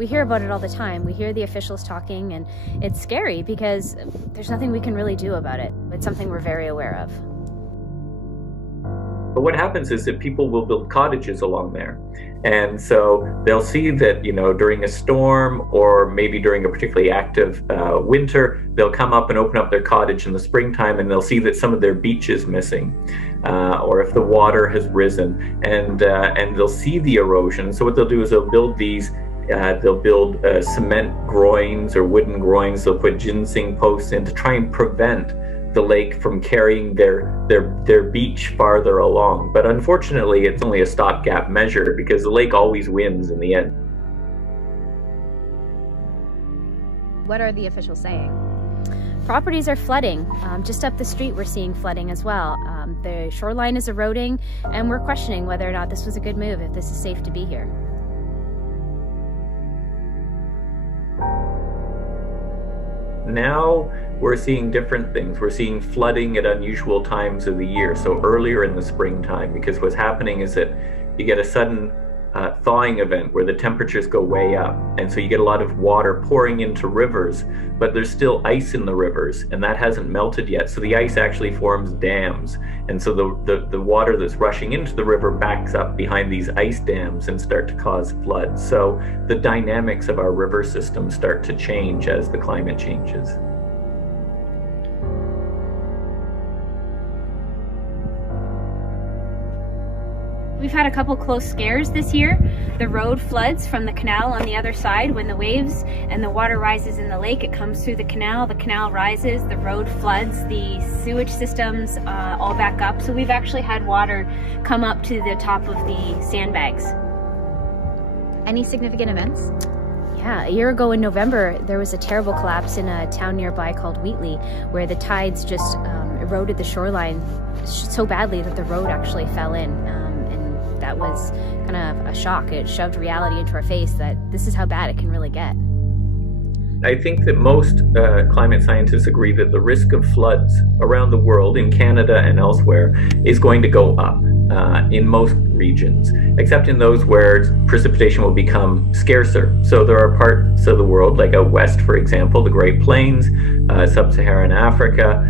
We hear about it all the time. We hear the officials talking, and it's scary because there's nothing we can really do about it. It's something we're very aware of. But what happens is that people will build cottages along there. And so they'll see that, during a storm or maybe during a particularly active winter, they'll come up and open up their cottage in the springtime, and they'll see that some of their beach is missing, or if the water has risen, and they'll see the erosion. So what they'll do is they'll build these cement groins or wooden groins. They'll put ginseng posts in to try and prevent the lake from carrying their beach farther along. But unfortunately, it's only a stopgap measure because the lake always wins in the end. What are the officials saying? Properties are flooding. Just up the street, we're seeing flooding as well. The shoreline is eroding, and we're questioning whether or not this was a good move, if this is safe to be here. Now we're seeing different things. We're seeing flooding at unusual times of the year, so earlier in the springtime, because what's happening is that you get a sudden thawing event where the temperatures go way up, and so you get a lot of water pouring into rivers, but there's still ice in the rivers, and that hasn't melted yet, so the ice actually forms dams, and so the water that's rushing into the river backs up behind these ice dams and start to cause floods. So the dynamics of our river system start to change as the climate changes. We've had a couple close scares this year. The road floods from the canal on the other side. When the waves and the water rises in the lake, it comes through the canal rises, the road floods, the sewage systems all back up. So we've actually had water come up to the top of the sandbags. Any significant events? Yeah, a year ago in November, there was a terrible collapse in a town nearby called Wheatley, where the tides just eroded the shoreline so badly that the road actually fell in. That was kind of a shock. It shoved reality into our face that this is how bad it can really get. I think that most climate scientists agree that the risk of floods around the world, in Canada and elsewhere, is going to go up in most regions, except in those where precipitation will become scarcer. So there are parts of the world, like out west, for example, the Great Plains, sub-Saharan Africa,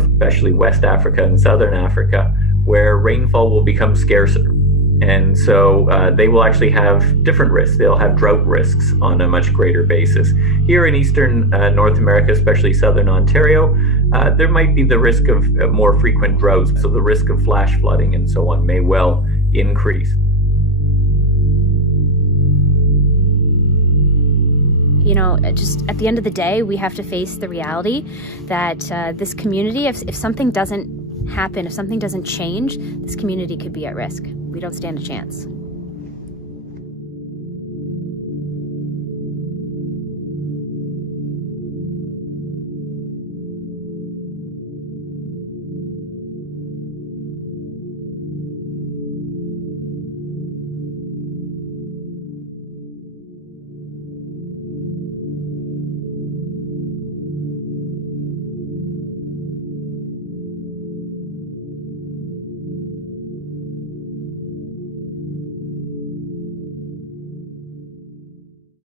especially West Africa and Southern Africa, where rainfall will become scarcer. And so they will actually have different risks. They'll have drought risks on a much greater basis. Here in Eastern North America, especially Southern Ontario, there might be the risk of more frequent droughts. So the risk of flash flooding and so on may well increase. Just at the end of the day, we have to face the reality that this community, if something doesn't happen, if something doesn't change, this community could be at risk. We don't stand a chance.